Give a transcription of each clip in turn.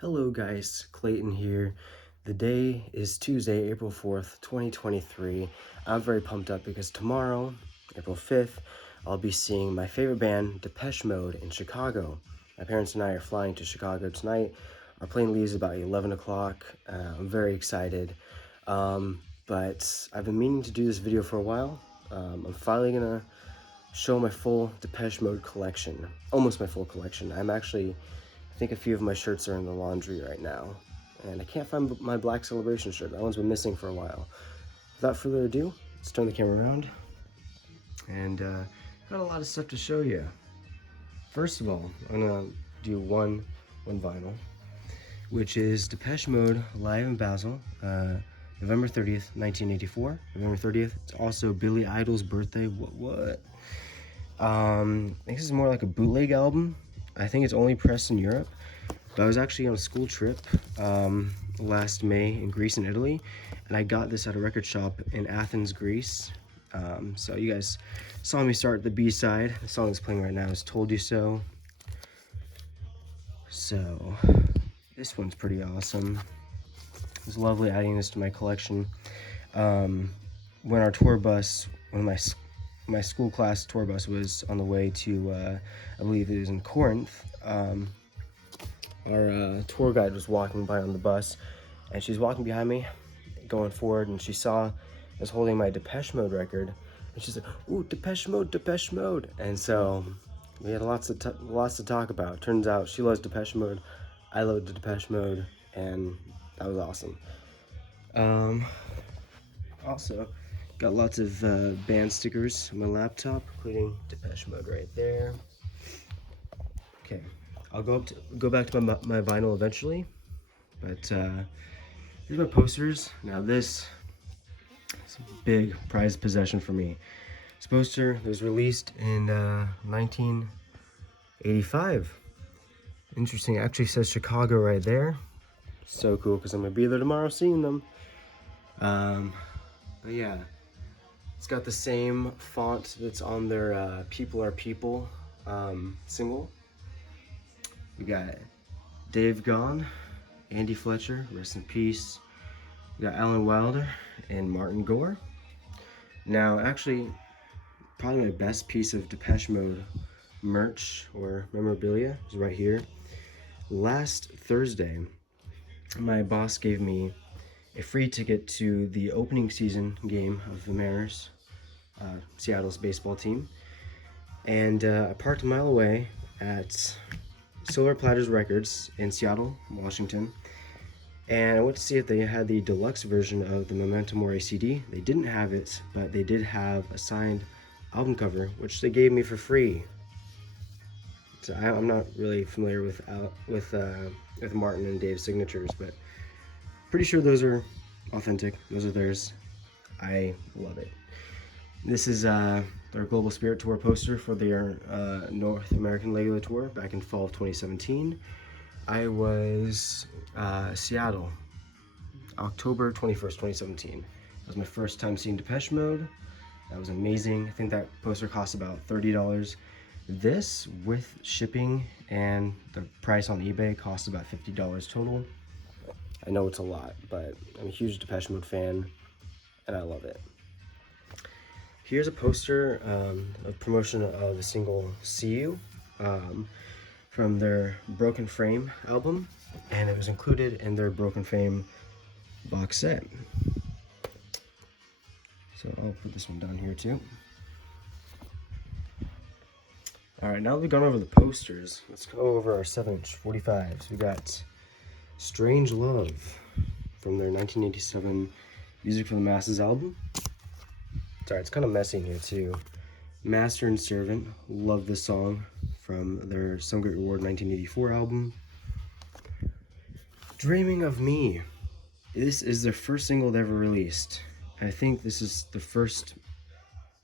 Hello guys, Clayton here. The day is Tuesday, April 4th, 2023. I'm very pumped up because tomorrow, April 5th, I'll be seeing my favorite band, Depeche Mode, in Chicago. My parents and I are flying to Chicago tonight. Our plane leaves about 11 o'clock. I'm very excited. But I've been meaning to do this video for a while. I'm finally gonna show my full Depeche Mode collection. Almost my full collection. I think a few of my shirts are in the laundry right now. And I can't find my black Celebration shirt. That one's been missing for a while. Without further ado, let's turn the camera around. And got a lot of stuff to show you. First of all, I'm gonna do one vinyl, which is Depeche Mode live in Basel, November 30th, 1984. November 30th. It's also Billy Idol's birthday. What? I think this is more like a bootleg album. I think it's only pressed in Europe, but I was actually on a school trip last May in Greece and Italy, and I got this at a record shop in Athens, Greece. So you guys saw me start the B-side. The song that's playing right now is Told You So. So this one's pretty awesome. It's lovely adding this to my collection. When our tour bus, when my school class tour bus was on the way to, I believe it was in Corinth, our tour guide was walking by on the bus, and she's walking behind me, going forward, and she saw I was holding my Depeche Mode record, and she's like, "Ooh, Depeche Mode, Depeche Mode!" And so we had lots to talk about. Turns out she loves Depeche Mode, I love the Depeche Mode, and that was awesome. Also, got lots of band stickers on my laptop, including Depeche Mode right there. Okay, I'll go back to my vinyl eventually, but here's my posters. Now this is a big prized possession for me. This poster was released in 1985. Interesting, it actually says Chicago right there. So cool, because I'm gonna be there tomorrow seeing them. But yeah, it's got the same font that's on their People Are People single. We got Dave Gahan, Andy Fletcher, rest in peace. We got Alan Wilder and Martin Gore. Now, actually, probably my best piece of Depeche Mode merch or memorabilia is right here. Last Thursday, my boss gave me a free ticket to the opening season game of the Mariners, Seattle's baseball team. And I parked a mile away at Silver Platters Records in Seattle, Washington. And I went to see if they had the deluxe version of the Memento Mori CD. They didn't have it, but they did have a signed album cover, which they gave me for free. So I'm not really familiar with Martin and Dave's signatures, but pretty sure those are authentic. Those are theirs. I love it. This is their Global Spirit Tour poster for their North American leg of the tour back in fall of 2017. I was Seattle, October 21st, 2017. That was my first time seeing Depeche Mode. That was amazing. I think that poster cost about $30. This, with shipping and the price on eBay, costs about $50 total. I know it's a lot, but I'm a huge Depeche Mode fan, and I love it. Here's a poster of promotion of the single See You from their Broken Frame album, and it was included in their Broken Frame box set. So I'll put this one down here too. Alright, now that we've gone over the posters, let's go over our 7-inch 45s. We got Strange Love from their 1987 Music for the Masses album. Sorry, it's kind of messy in here too. Master and Servant, love this song from their Some Great Reward 1984 album. Dreaming of Me. This is their first single they ever released. I think this is the first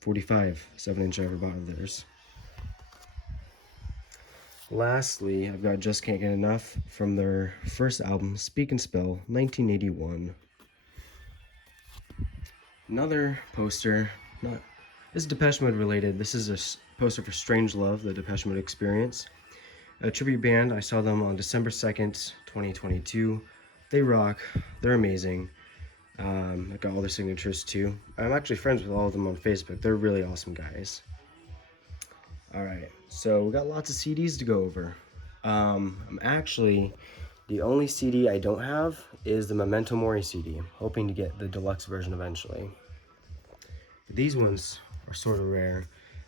45 7-inch I ever bought of theirs. Lastly, I've got Just Can't Get Enough from their first album, Speak and Spell, 1981. Another poster, this is Depeche Mode related. This is a poster for Strange Love, the Depeche Mode Experience. A tribute band. I saw them on December 2nd, 2022. They rock. They're amazing. I got all their signatures too. I'm actually friends with all of them on Facebook. They're really awesome guys. Alright, so we got lots of CDs to go over. I'm actually, the only CD I don't have is the Memento Mori CD. I'm hoping to get the deluxe version eventually. But these ones are sort of rare.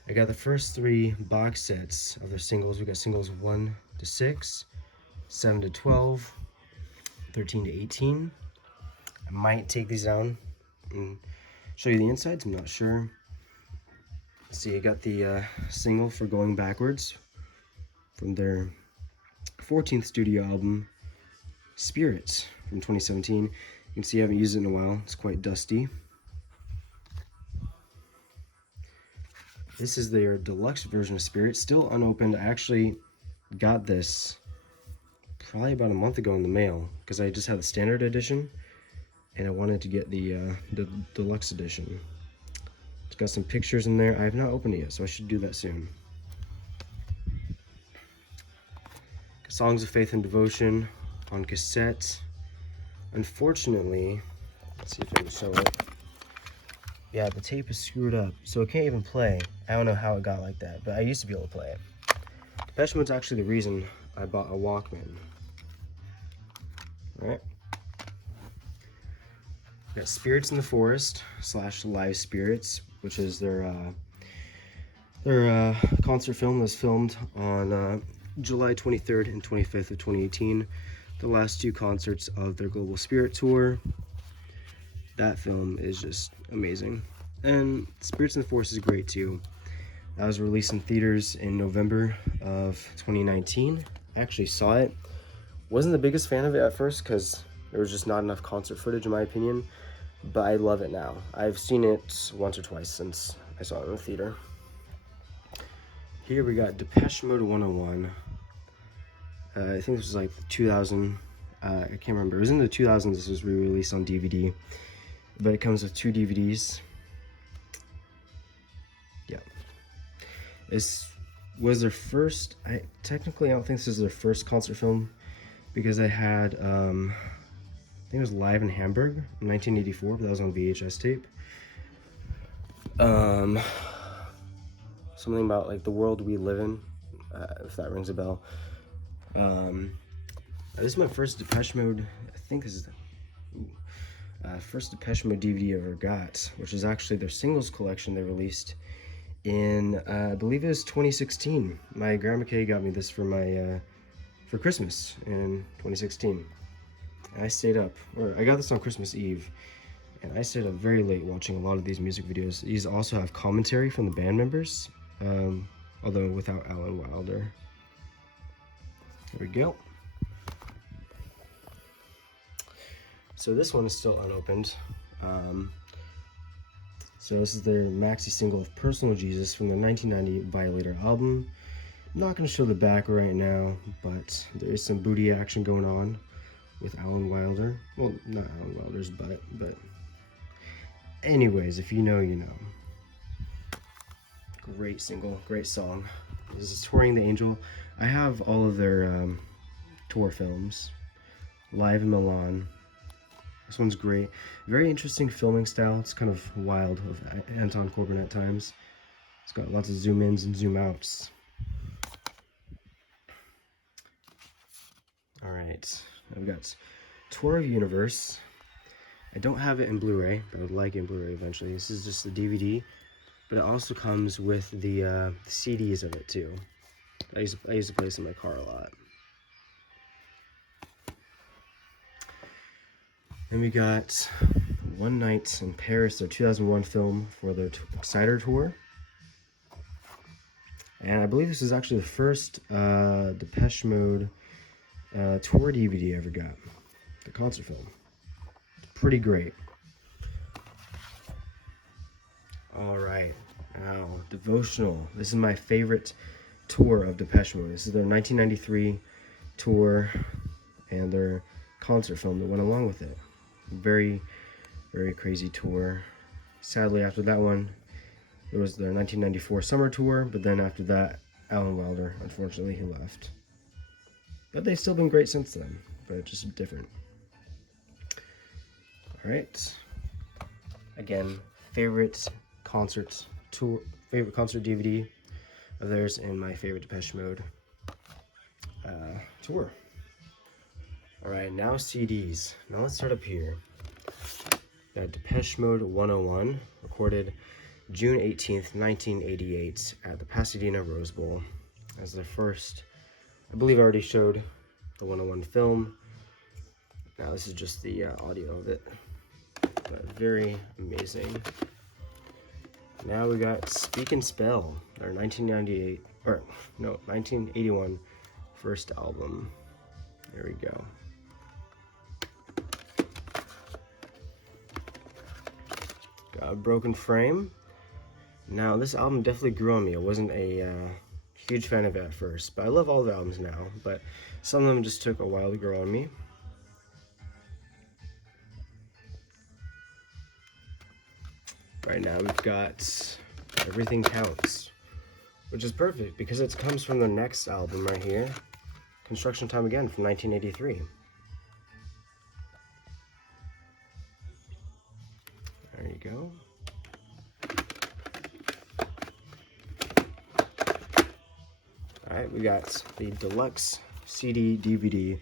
I got the first 3 box sets of their singles. We got singles 1 to 6, 7 to 12, 13 to 18. I might take these down and show you the insides, I'm not sure. Let's see, I got the single for Going Backwards from their 14th studio album, Spirits, from 2017. You can see I haven't used it in a while. It's quite dusty. This is their deluxe version of Spirits, still unopened. I actually got this probably about a month ago in the mail because I just had the standard edition and I wanted to get the deluxe edition. It's got some pictures in there. I have not opened it yet, so I should do that soon. Songs of Faith and Devotion on cassette. Unfortunately, let's see if I can show it. Yeah, the tape is screwed up, so it can't even play. I don't know how it got like that, but I used to be able to play it. Depeche Mode's actually the reason I bought a Walkman. Alright. Got Spirits in the Forest / Live Spirits, which is their concert film that was filmed on July 23rd and 25th of 2018. The last 2 concerts of their Global Spirit Tour. That film is just amazing. And Spirits in the Forest is great too. That was released in theaters in November of 2019. I actually saw it. Wasn't the biggest fan of it at first because there was just not enough concert footage in my opinion. But I love it now. I've seen it once or twice since I saw it in the theater. Here we got Depeche Mode 101. I think this was like 2000. I can't remember. It was in the 2000s. This was re-released on DVD. But it comes with 2 DVDs. Yeah. This was their first, technically I don't think this is their first concert film because I had, I think it was Live in Hamburg in 1984, but that was on VHS tape. Something about like the world we live in, if that rings a bell. This is my first Depeche Mode, I think this is the first Depeche Mode DVD I ever got, which is actually their singles collection they released in, I believe it was 2016. My Grandma Kay got me this for my, for Christmas in 2016. And I stayed up, or I got this on Christmas Eve, and I stayed up very late watching a lot of these music videos. These also have commentary from the band members, although without Alan Wilder. There we go. So this one is still unopened. So this is their maxi single of Personal Jesus from their 1990 Violator album. I'm not going to show the back right now, but there is some booty action going on with Alan Wilder. Well, not Alan Wilder's butt, but anyways, if you know, you know. Great single, great song. This is Touring the Angel. I have all of their tour films. Live in Milan. This one's great. Very interesting filming style. It's kind of wild of Anton Corbijn at times. It's got lots of zoom ins and zoom outs. Alright, I've got Tour of Universe. I don't have it in Blu-ray, but I would like it in Blu-ray eventually. This is just the DVD, but it also comes with the CDs of it too. I used to play this in my car a lot. Then we got One Night in Paris, their 2001 film for their Exciter tour. And I believe this is actually the first Depeche Mode tour DVD I ever got. The concert film. It's pretty great. Alright, now Devotional. This is my favorite tour of Depeche Mode. This is their 1993 tour and their concert film that went along with it. Very, very crazy tour. Sadly, after that one, it was their 1994 summer tour, but then after that, Alan Wilder, unfortunately, he left. But they've still been great since then, but just different. All right. Again, favorite concert DVD of theirs, and my favorite Depeche Mode tour. All right, now CDs. Now let's start up here. Got Depeche Mode 101, recorded June 18th, 1988 at the Pasadena Rose Bowl as their first. I believe I already showed the 101 film. Now this is just the audio of it. But very amazing. Now we got Speak and Spell, our 1981 first album. There we go. Got a Broken Frame. Now this album definitely grew on me. I wasn't a huge fan of it at first, but I love all the albums now, but some of them just took a while to grow on me. Right now we've got Everything Counts, which is perfect because it comes from the next album right here, Construction Time Again from 1983. There you go. Alright, we got the deluxe CD DVD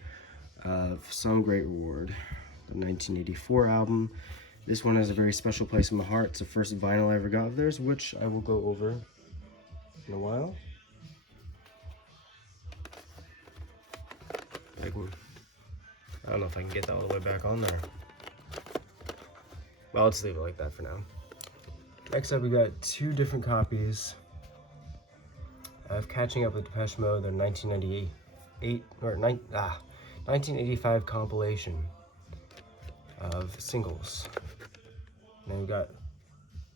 of Some Great Reward, the 1984 album. This one has a very special place in my heart. It's the first vinyl I ever got of theirs, which I will go over in a while. I don't know if I can get that all the way back on there. Well, let's leave it like that for now. Next up, we got two different copies of Catching Up with Depeche Mode, their 1985 compilation of singles. And then we got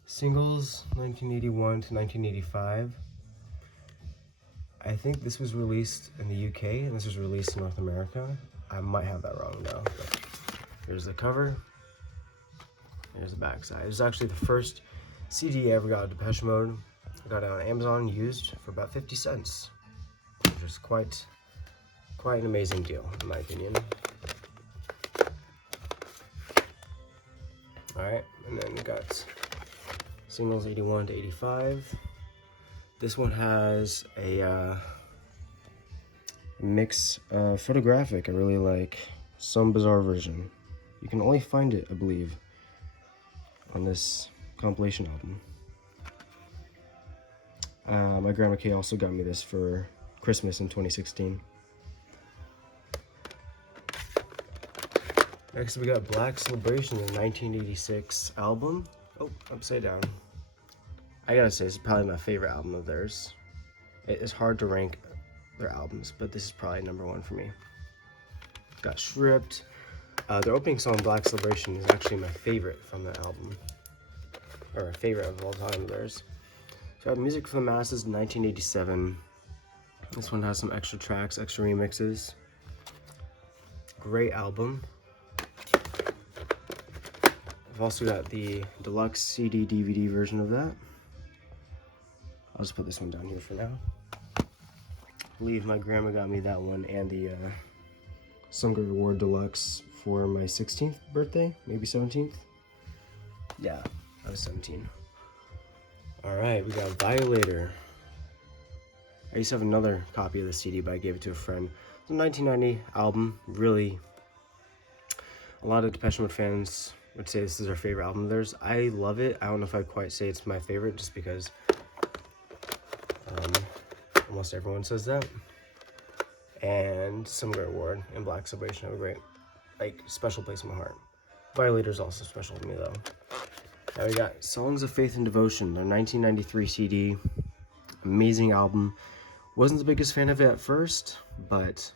singles 1981 to 1985. I think this was released in the UK and this was released in North America. I might have that wrong though. But here's the cover. Here's the back side. It was actually the first CD I ever got of Depeche Mode. I got it on Amazon used for about 50 cents. Which is quite an amazing deal in my opinion. Alright, and then we got singles 81 to 85. This one has a mix photographic. I really like Some Bizarre Version. You can only find it, I believe, on this compilation album. My grandma Kay also got me this for Christmas in 2016. Next we got Black Celebration, the 1986 album. Oh, upside down. I gotta say, this is probably my favorite album of theirs. It is hard to rank their albums, but this is probably #1 for me. Got Stripped. Their opening song, Black Celebration, is actually my favorite from the album. Or a favorite of all time of theirs. So I have Music for the Masses, 1987. This one has some extra tracks, extra remixes. Great album. I've also got the deluxe CD DVD version of that. I'll just put this one down here for now. I believe my grandma got me that one and the Some Great Reward Deluxe for my 16th birthday, maybe 17th. Yeah, I was 17. Alright, we got Violator. I used to have another copy of the CD, but I gave it to a friend. It's a 1990 album. Really, a lot of Depeche Mode fans would say this is their favorite album of theirs. I love it. I don't know if I'd quite say it's my favorite, just because almost everyone says that. And Some Great Reward and Black Celebration have a great, special place in my heart. Violator's also special to me, though. Now we got Songs of Faith and Devotion, their 1993 CD. Amazing album. Wasn't the biggest fan of it at first, but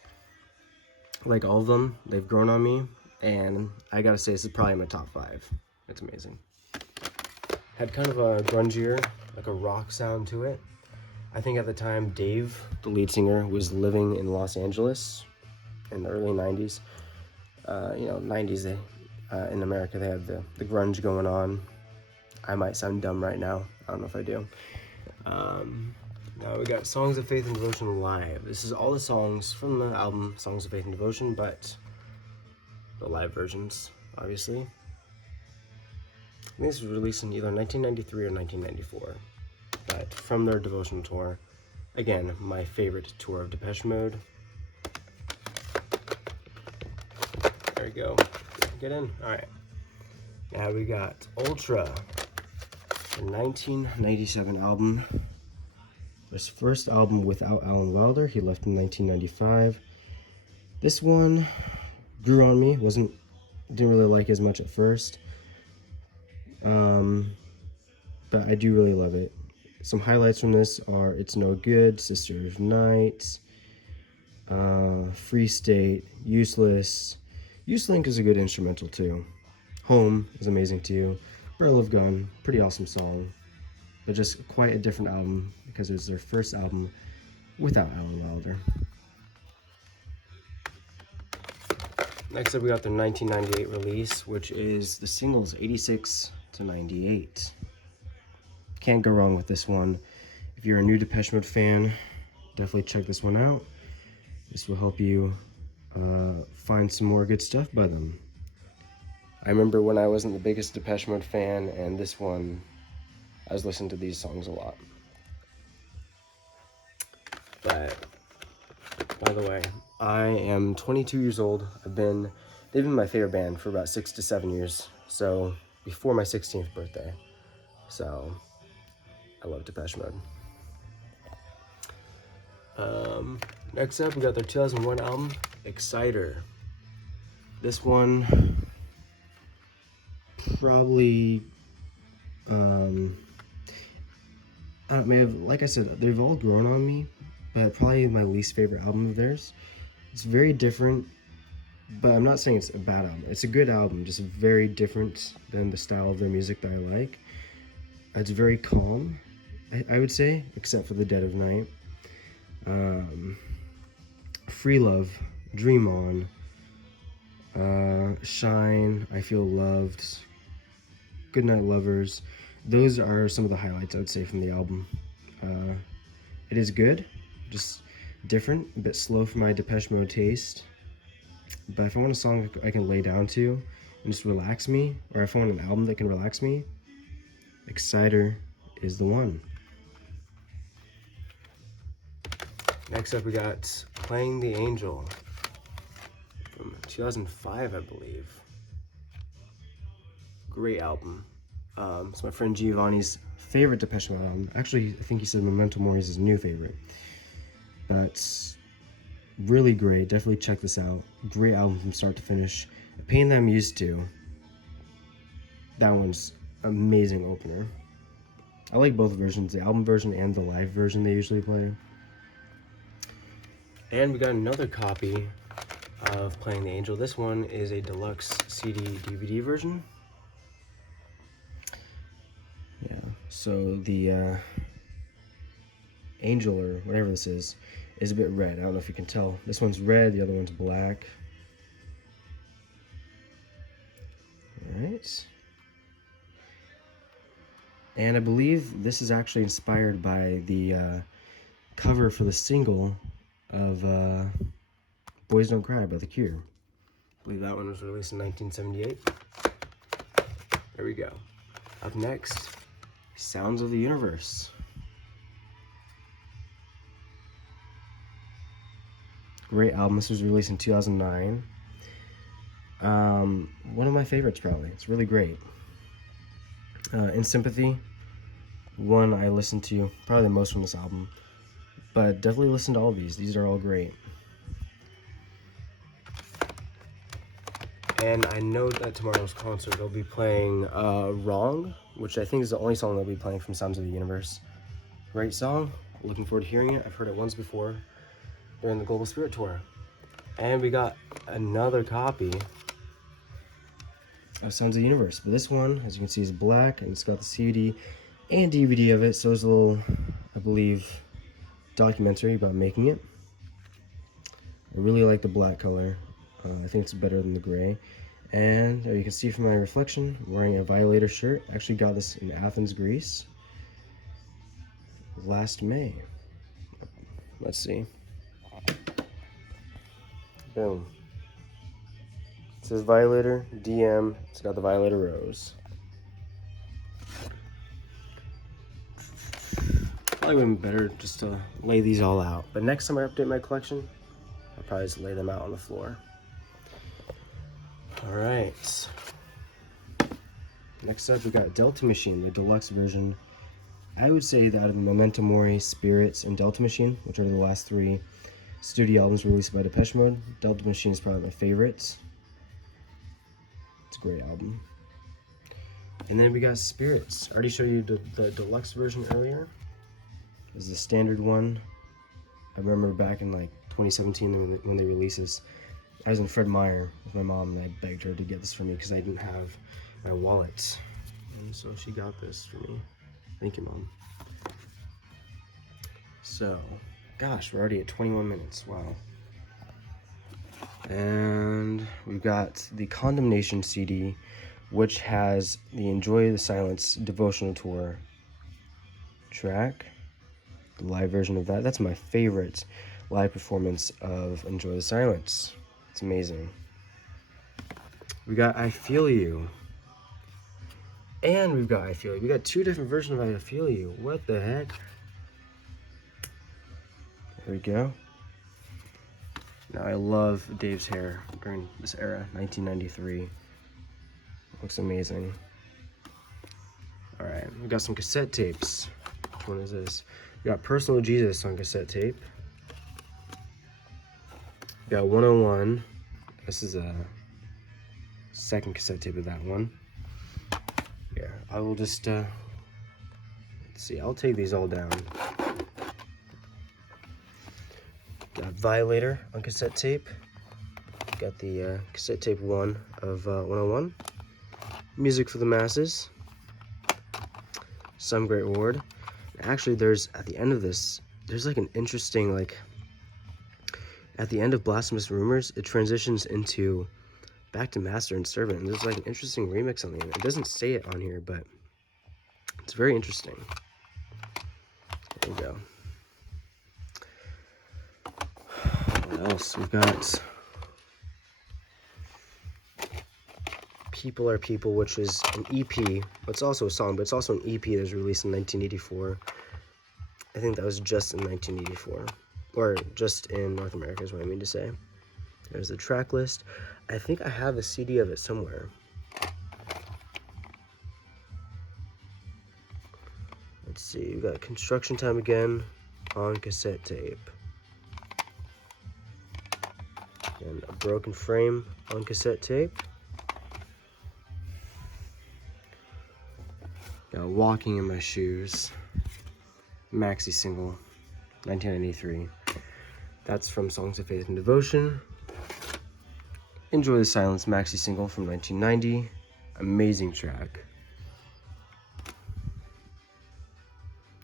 like all of them, they've grown on me. And I gotta say, this is probably my top 5. It's amazing. Had kind of a grungier, like a rock sound to it. I think at the time, Dave, the lead singer, was living in Los Angeles in the early 90s. 90s, in America, they had the grunge going on. I might sound dumb right now. I don't know if I do. Now we got Songs of Faith and Devotion live. This is all the songs from the album Songs of Faith and Devotion, but the live versions, obviously. I think this was released in either 1993 or 1994, but from their devotional tour. Again, my favorite tour of Depeche Mode. There we go. Get in. All right. Now we got Ultra, the 1997 album. His first album without Alan Wilder. He left in 1995. This one grew on me. Didn't really like as much at first, but I do really love it. Some highlights from this are It's No Good, Sister of Night, Free State, Useless. Uselink is a good instrumental too. Home is amazing too. Barrel of Gun, pretty awesome song, but just quite a different album because it was their first album without Alan Wilder. Next up, we got their 1998 release, which is the singles 86 to 98. Can't go wrong with this one. If you're a new Depeche Mode fan, definitely check this one out. This will help you find some more good stuff by them. I remember when I wasn't the biggest Depeche Mode fan, and this one, I was listening to these songs a lot. But, by the way, I am 22 years old. They've been my favorite band for about 6 to 7 years. So, before my 16th birthday. So, I love Depeche Mode. Next up, we got their 2001 album, Exciter. This one, probably, like I said, they've all grown on me, but probably my least favorite album of theirs. It's very different, but I'm not saying it's a bad album. It's a good album, just very different than the style of their music that I like. It's very calm, I would say, except for the Dead of Night. Free Love, Dream On, Shine, I Feel Loved, Goodnight Lovers. Those are some of the highlights I would say from the album. It is good, just different, a bit slow for my Depeche Mode taste. But if I want a song I can lay down to and just relax me, or if I want an album that can relax me, Exciter is the one. Next up, we got Playing the Angel from 2005, I believe. Great album. It's my friend Giovanni's favorite Depeche Mode album. Actually, I think he said Memento Mori is his new favorite. But really great. Definitely check this out. Great album from start to finish. A Pain That I'm Used To. That one's amazing opener. I like both versions, the album version and the live version they usually play. And we got another copy of Playing the Angel. This one is a deluxe CD DVD version. Yeah, so the angel, or whatever this is a bit red. I don't know if you can tell. This one's red, the other one's black. Alright. And I believe this is actually inspired by the cover for the single of Boys Don't Cry by The Cure. I believe that one was released in 1978. There we go. Up next, Sounds of the Universe. Great album. This was released in 2009. One of my favorites, probably. It's really great. In Sympathy, one I listened to probably the most from this album, but definitely listen to all of these. These are all great. And I know that tomorrow's concert they'll be playing Wrong, which I think is the only song they'll be playing from Sounds of the Universe. Great song. Looking forward to hearing it. I've heard it once before during the Global Spirit Tour. And we got another copy of Sounds of the Universe. But this one, as you can see, is black, and it's got the CD and DVD of it. So there's a little, I believe, documentary about making it. I really like the black color. I think it's better than the gray. And there you can see from my reflection, I'm wearing a Violator shirt. I actually got this in Athens, Greece, last May. Let's see. Boom. It says Violator, DM. It's got the Violator Rose. Probably would have been better just to lay these all out. But next time I update my collection, I'll probably just lay them out on the floor. All right. Next up, we got Delta Machine, the deluxe version. I would say that out of Memento Mori, Spirits, and Delta Machine, which are the last 3 studio albums released by Depeche Mode, Delta Machine is probably my favorite. It's a great album. And then we got Spirits. I already showed you the deluxe version earlier. This is the standard one. I remember back in like 2017 when they released this, I was in Fred Meyer with my mom and I begged her to get this for me because I didn't have my wallet. And so she got this for me. Thank you, Mom. So, gosh, we're already at 21 minutes. Wow. And we've got the Condemnation CD, which has the Enjoy the Silence devotional tour track. The live version of that. That's my favorite live performance of Enjoy the Silence. It's amazing. We got I Feel You. And we've got I Feel You. We got 2 different versions of I Feel You. What the heck? There we go. Now I love Dave's hair during this era, 1993. Looks amazing. Alright, we got some cassette tapes. Which one is this? We got Personal Jesus on cassette tape. We got 101. This is a second cassette tape of that one. Yeah, I will just, let's see, I'll take these all down. Got Violator on cassette tape. Got the cassette tape 1 of 101. Music for the Masses. Some Great Reward. Actually, there's, at the end of this, there's like an interesting, like, at the end of Blasphemous Rumors, it transitions into back to Master and Servant. And there's like an interesting remix on the end. It doesn't say it on here, but it's very interesting. There we go. What else? We've got People Are People, which is an EP. It's also a song, but it's also an EP that was released in 1984. I think that was just in 1984. Or just in North America is what I mean to say. There's the track list. I think I have a CD of it somewhere. Let's see, we've got Construction Time Again on cassette tape. And A Broken Frame on cassette tape. Got Walking in My Shoes, maxi single, 1993. That's from Songs of Faith and Devotion. Enjoy the Silence, maxi single from 1990. Amazing track.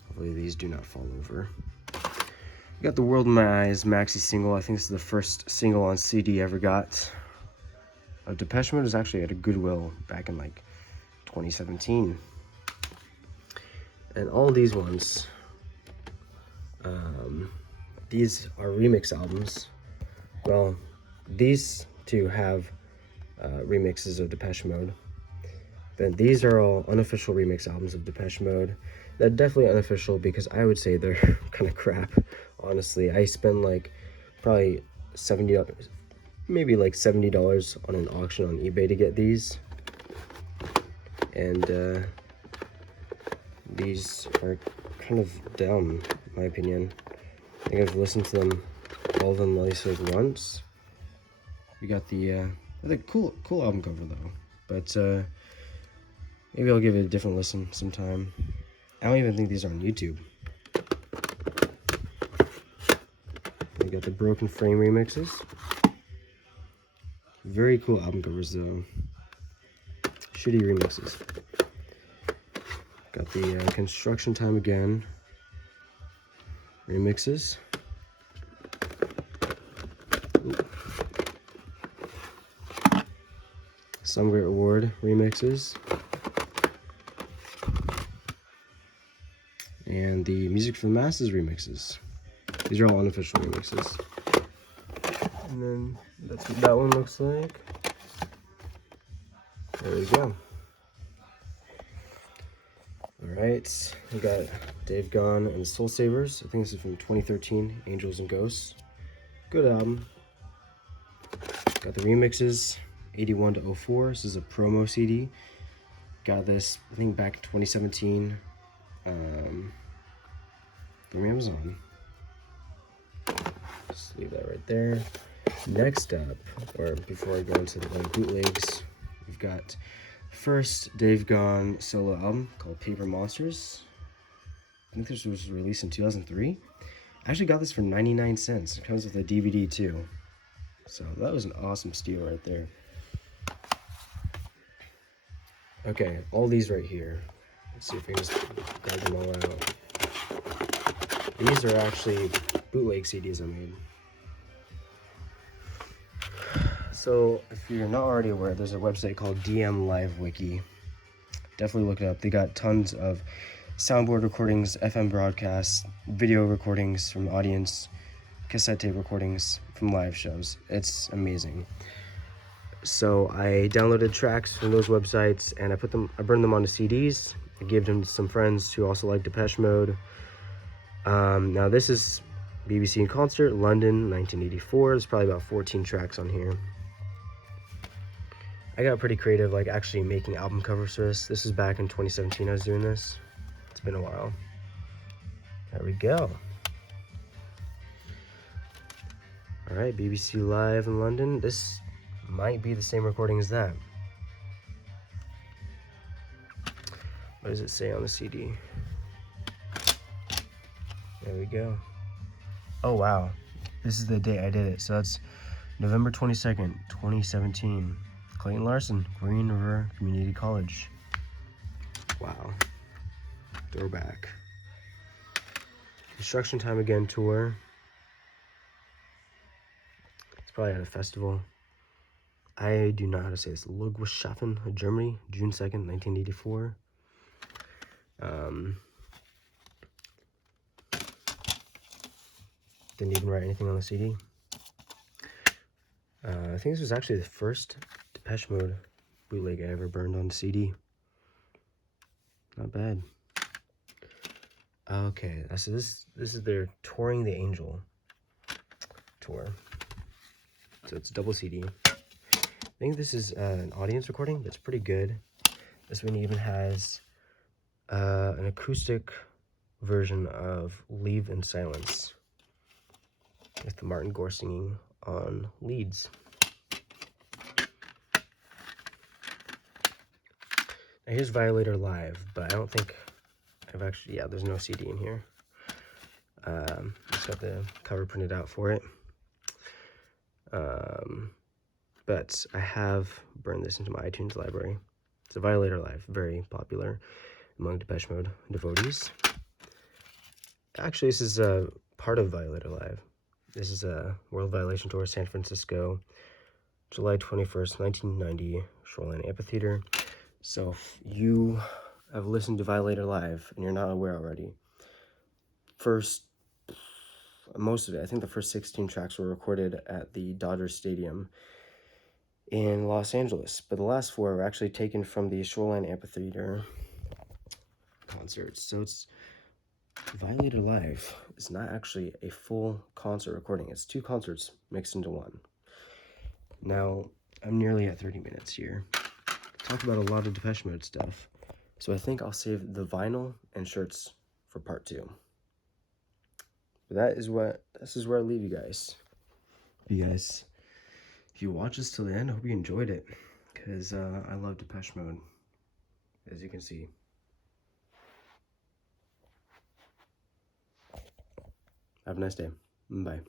Hopefully these do not fall over. We got The World in My Eyes maxi single. I think this is the first single on CD I ever got. Depeche Mode was actually at a Goodwill back in like 2017. And all these ones, these are remix albums. Well, these two have remixes of Depeche Mode. But these are all unofficial remix albums of Depeche Mode. They're definitely unofficial because I would say they're kind of crap, honestly. I spend like probably $70, maybe like $70 on an auction on eBay to get these. And these are kind of dumb, in my opinion. I think I've listened to them, all of them at least like once. We got the cool album cover though, but maybe I'll give it a different listen sometime. I don't even think these are on YouTube. We got the Broken Frame remixes. Very cool album covers though. Shitty remixes. Got the Construction Time Again remixes. Ooh. Some Great Reward remixes. And the Music for the Masses remixes. These are all unofficial remixes. And then that's what that one looks like. There we go. Alright, we got Dave Gone and the Soul Savers. I think this is from 2013, Angels and Ghosts. Good album. Got the remixes, 81 to 04. This is a promo CD. Got this, I think, back in 2017 from Amazon. Just leave that right there. Next up, or before I go into the bootlegs, we've got first Dave Gone solo album called Paper Monsters. I think this was released in 2003. I actually got this for 99 cents. It comes with a DVD too. So that was an awesome steal right there. Okay, all these right here. Let's see if we can just grab them all out. These are actually bootleg CDs I made. So if you're not already aware, there's a website called DM Live Wiki. Definitely look it up. They got tons of soundboard recordings, FM broadcasts, video recordings from the audience, cassette tape recordings from live shows. It's amazing. So I downloaded tracks from those websites and I burned them onto CDs. I gave them to some friends who also like Depeche Mode. Now this is BBC in Concert, London, 1984. There's probably about 14 tracks on here. I got pretty creative, like actually making album covers for this. This is back in 2017 I was doing this. It's been a while. There we go. All right, BBC Live in London. This might be the same recording as that. What does it say on the CD? There we go. Oh wow, this is the date I did it. So that's November 22nd, 2017. Clayton Larson, Green River Community College. Wow. Throwback. Construction Time Again tour. It's probably at a festival. I do not know how to say this. Ludwigshafen, Germany, June 2nd, 1984. Didn't even write anything on the CD. I think this was actually the first Depeche Mode bootleg I ever burned on CD. Not bad. Okay, so this is their Touring the Angel tour. So it's double CD. I think this is an audience recording that's pretty good. This one even has an acoustic version of Leave in Silence with the Martin Gore singing on leads. Now here's Violator Live, but I don't think I've actually, yeah, there's no CD in here. Just got the cover printed out for it. But I have burned this into my iTunes library. It's a Violator Live, very popular among Depeche Mode devotees. Actually, this is a part of Violator Live. This is a World Violation Tour, San Francisco, July 21st, 1990, Shoreline Amphitheater. So if you have listened to Violator Live and you're not aware already, most of it, I think the first 16 tracks were recorded at the Dodgers Stadium in Los Angeles, but the last 4 were actually taken from the Shoreline Amphitheater concerts. So it's Violator Live is not actually a full concert recording. It's 2 concerts mixed into one. Now, I'm nearly at 30 minutes here. Talked about a lot of Depeche Mode stuff, so I think I'll save the vinyl and shirts for part 2. But this is where I leave you guys. If you watch this till the end, I hope you enjoyed it, because I love Depeche Mode, as you can see. Have a nice day. Bye.